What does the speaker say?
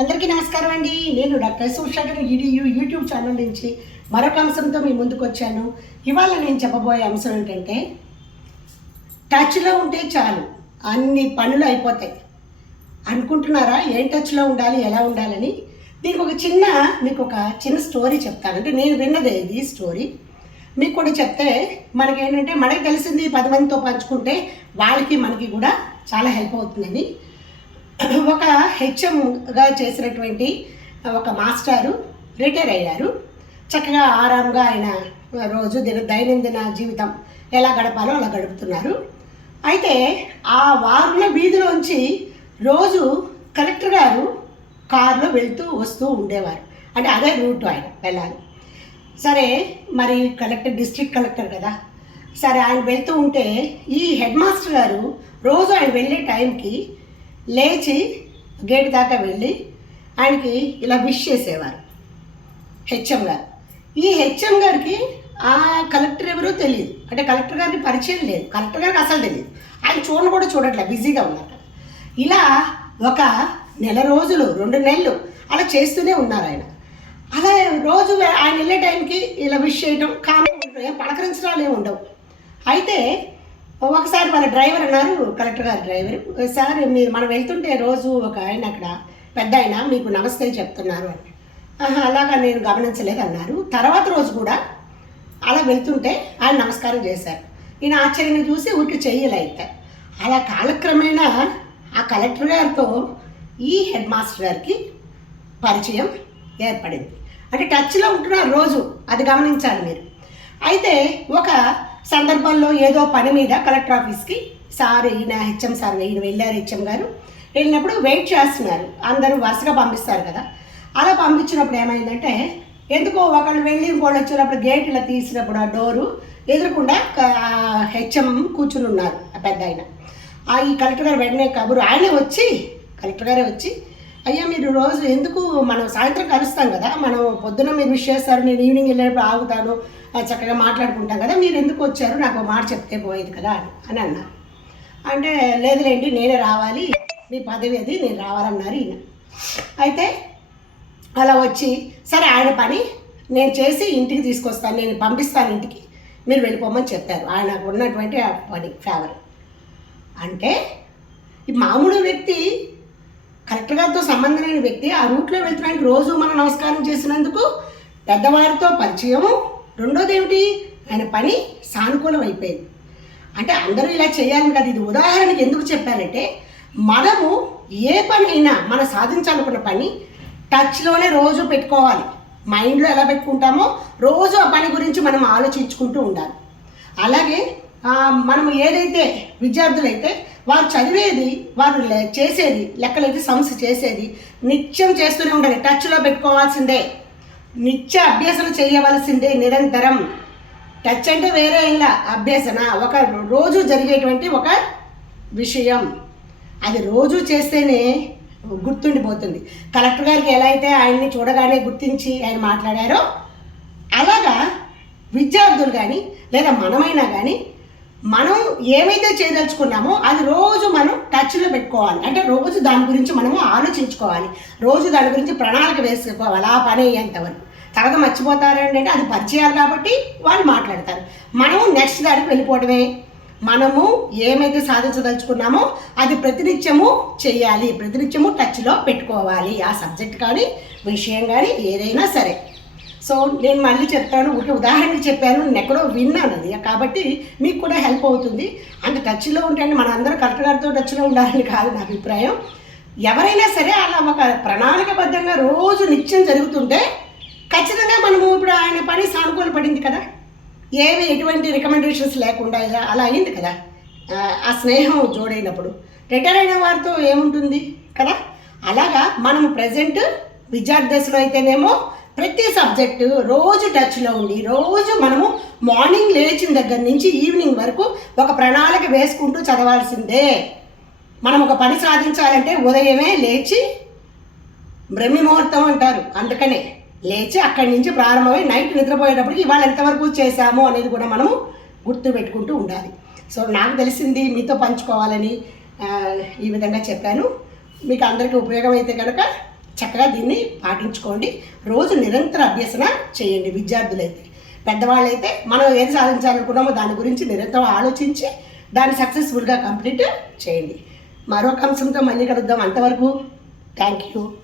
అందరికీ నమస్కారం అండి. నేను డాక్టర్ సుషాగర్ యూట్యూబ్ ఛానల్ నుంచి మరొక అంశంతో మీ ముందుకు వచ్చాను. ఇవాళ నేను చెప్పబోయే అంశం ఏంటంటే, టచ్లో ఉంటే చాలు అన్ని పనులు అయిపోతాయి అనుకుంటున్నారా? ఏం టచ్లో ఉండాలి, ఎలా ఉండాలని? దీనికి మీకు ఒక చిన్న స్టోరీ చెప్తాను. అంటే నేను విన్నదే ఇది స్టోరీ, మీకు కూడా చెప్తే మనకేంటంటే మనకి తెలిసింది 10 మందితో పంచుకుంటే వాళ్ళకి మనకి కూడా చాలా హెల్ప్ అవుతుందని. ఒక హెచ్ఎంగా చేసినటువంటి ఒక మాస్టారు రిటైర్ అయ్యారు. చక్కగా ఆరాంగా ఆయన రోజు దైనందిన జీవితం ఎలా గడపాలో అలా గడుపుతున్నారు. అయితే ఆ వారంలో వీధిలోంచి రోజు కలెక్టర్ గారు కారులో వెళ్తూ వస్తూ ఉండేవారు. అంటే అదే రూట్ ఆయన వెళ్ళాలి. సరే, మరి డిస్ట్రిక్ట్ కలెక్టర్ కదా, సరే ఆయన వెళ్తూ ఉంటే ఈ హెడ్ మాస్టర్ గారు రోజు ఆయన వెళ్ళే టైంకి లేచి గేట్ దాకా వెళ్ళి ఆయనకి ఇలా విష్ చేసేవారు హెచ్ఎం గారు. ఈ హెచ్ఎం గారికి ఆ కలెక్టర్ ఎవరో తెలియదు, అంటే కలెక్టర్ గారికి పరిచయం లేదు, కలెక్టర్ గారికి అసలు తెలియదు. ఆయన కూడా చూడట్లే, బిజీగా ఉన్నారు. ఇలా ఒక నెల రోజులు 2 నెలలు అలా చేస్తూనే ఉన్నారు ఆయన. అలా రోజు ఆయన వెళ్ళే టైంకి ఇలా విష్ చేయడం, కానీ పలకరించడాలు ఏమి ఉండవు. అయితే ఒకసారి మన డ్రైవర్ అన్నారు, కలెక్టర్ గారి డ్రైవర్, సార్ మనం వెళ్తుంటే రోజు ఒక ఆయన అక్కడ పెద్ద ఆయన మీకు నమస్తే చెప్తున్నారు అని. అలాగా నేను గమనించలేదు అన్నారు. తర్వాత రోజు కూడా అలా వెళ్తుంటే ఆయన నమస్కారం చేశారు. ఈయన ఆశ్చర్యంగా చూసి ఊరికి చెయ్యలేదు. అలా కాలక్రమేణా ఆ కలెక్టర్ గారితో ఈ హెడ్ మాస్టర్ గారికి పరిచయం ఏర్పడింది. అంటే టచ్లో ఉంటున్నారు రోజు, అది గమనించాలి మీరు. అయితే ఒక సందర్భంలో ఏదో పని మీద కలెక్టర్ ఆఫీస్కి సార్ ఈయన హెచ్ఎం సార్ వెళ్ళారు. హెచ్ఎం గారు వెళ్ళినప్పుడు వెయిట్ చేస్తున్నారు, అందరూ వరుసగా పంపిస్తారు కదా. అలా పంపించినప్పుడు ఏమైందంటే, ఎందుకో ఒకళ్ళు వెళ్ళి ఇంకోళ్ళు వచ్చినప్పుడు గేట్ ఇలా తీసినప్పుడు ఆ డోరు ఎదురకుండా హెచ్ఎం కూర్చుని ఉన్నారు, ఆ పెద్ద ఆయన. ఈ కలెక్టర్ గారు వెంటనే కలెక్టర్ గారే వచ్చి అయ్యా మీరు రోజు ఎందుకు, మనం సాయంత్రం కలుస్తాం కదా, మనం పొద్దున మీరు విష్ చేస్తారు, నేను ఈవినింగ్ వెళ్ళేటప్పుడు ఆగుతాను, చక్కగా మాట్లాడుకుంటాం కదా, మీరు ఎందుకు వచ్చారు, నాకు మాట చెప్తే పోయేది కదా అని అన్నారు. అంటే లేదులేండి, నేనే రావాలి, మీ పదవి అది, నేను రావాలన్నారు ఈయన. అయితే అలా వచ్చి సరే ఆయన పని నేను చేసి ఇంటికి తీసుకొస్తాను, నేను పంపిస్తాను ఇంటికి, మీరు వెళ్ళిపోమని చెప్పారు. ఆయనకు ఉన్నటువంటి ఆ పని ఫేవర్. అంటే ఈ మామూలు వ్యక్తి, కలెక్టర్ గారితో సంబంధం లేని వ్యక్తి ఆ రూట్లో వెళ్తున్నానికి రోజు మనం నమస్కారం చేసినందుకు పెద్దవారితో పరిచయము. రెండోది ఏమిటి, ఆయన పని సానుకూలం అయిపోయింది. అంటే అందరూ ఇలా చేయాలని కదా. ఇది ఉదాహరణకి ఎందుకు చెప్పానంటే, మనము ఏ పని అయినా మనం సాధించాలనుకున్న పని టచ్లోనే రోజు పెట్టుకోవాలి. మైండ్లో ఎలా పెట్టుకుంటామో రోజు ఆ పని గురించి మనం ఆలోచించుకుంటూ ఉండాలి. అలాగే మనం ఏదైతే విద్యార్థులైతే వారు చదివేది, వారు చేసేది, లెక్కలైతే సమస్య చేసేది నిత్యం చేస్తూనే ఉండాలి, టచ్లో పెట్టుకోవాల్సిందే, నిత్య అభ్యసన చేయవలసిందే నిరంతరం. టచ్ అంటే వేరే ఇలా అభ్యసన, ఒక రోజు జరిగేటువంటి ఒక విషయం, అది రోజు చేస్తేనే గుర్తుండిపోతుంది. కలెక్టర్ గారికి ఎలా అయితే ఆయన్ని చూడగానే గుర్తించి ఆయన మాట్లాడారో, అలాగా విద్యార్థులు కానీ లేదా మనమైనా కానీ మనం ఏమైతే చేయదలుచుకున్నామో అది రోజు మనం టచ్లో పెట్టుకోవాలి. అంటే రోజు దాని గురించి మనము ఆలోచించుకోవాలి, రోజు దాని గురించి ప్రణాళిక వేసుకోవాలి ఆ పని అయ్యేంతవరకు. తర్వాత మర్చిపోతారండి అంటే అది పరిచయాలు కాబట్టి వాళ్ళు మాట్లాడతారు, మనము నెక్స్ట్ దానికి వెళ్ళిపోవడమే. మనము ఏమైతే సాధించదలుచుకున్నామో అది ప్రతినిత్యము చేయాలి, ప్రతినిత్యము టచ్లో పెట్టుకోవాలి, ఆ సబ్జెక్ట్ కానీ విషయం కానీ ఏదైనా సరే. సో నేను మళ్ళీ చెప్తాను, ఉదాహరణకి చెప్పాను, నేను ఎక్కడో విన్నాను అది, కాబట్టి మీకు కూడా హెల్ప్ అవుతుంది. అంటే టచ్లో ఉంటే మన అందరూ కలెక్టర్ గారితో టచ్లో ఉండాలని కాదు నా అభిప్రాయం. ఎవరైనా సరే అలా ఒక ప్రణాళికబద్ధంగా రోజు నిత్యం జరుగుతుంటే ఖచ్చితంగా మనము ఇప్పుడు ఆయన పని సానుకూల పడింది కదా, ఎటువంటి రికమెండేషన్స్ లేకుండా అలా అయింది కదా. ఆ స్నేహం జోడైనప్పుడు రిటైర్ అయిన వారితో ఏముంటుంది కదా. అలాగా మనము ప్రజెంట్ విద్యార్థి దశలో అయితేనేమో ప్రతి సబ్జెక్టు రోజు టచ్లో ఉండి రోజు మనము మార్నింగ్ లేచిన దగ్గర నుంచి ఈవినింగ్ వరకు ఒక ప్రణాళిక వేసుకుంటూ చదవాల్సిందే. మనం ఒక పని సాధించాలంటే ఉదయమే లేచి, బ్రహ్మి ముహూర్తం అంటారు, అందుకనే లేచి అక్కడి నుంచి ప్రారంభమై నైట్ నిద్రపోయేటప్పటికి ఇవాళ ఎంతవరకు చేశాము అనేది కూడా మనము గుర్తు పెట్టుకుంటూ ఉండాలి. సో నాకు తెలిసింది మీతో పంచుకోవాలని ఈ విధంగా చెప్పాను. మీకు అందరికీ ఉపయోగం అయితే కనుక చక్కగా దీన్ని పాటించుకోండి. రోజు నిరంతర అభ్యసన చేయండి. విద్యార్థులైతే, పెద్దవాళ్ళైతే మనం ఏది సాధించాలనుకున్నామో దాని గురించి నిరంతరం ఆలోచించి దాన్ని సక్సెస్ఫుల్గా కంప్లీట్ చేయండి. మరొక అంశంతో మళ్ళీ కలుద్దాం. అంతవరకు థ్యాంక్ యూ.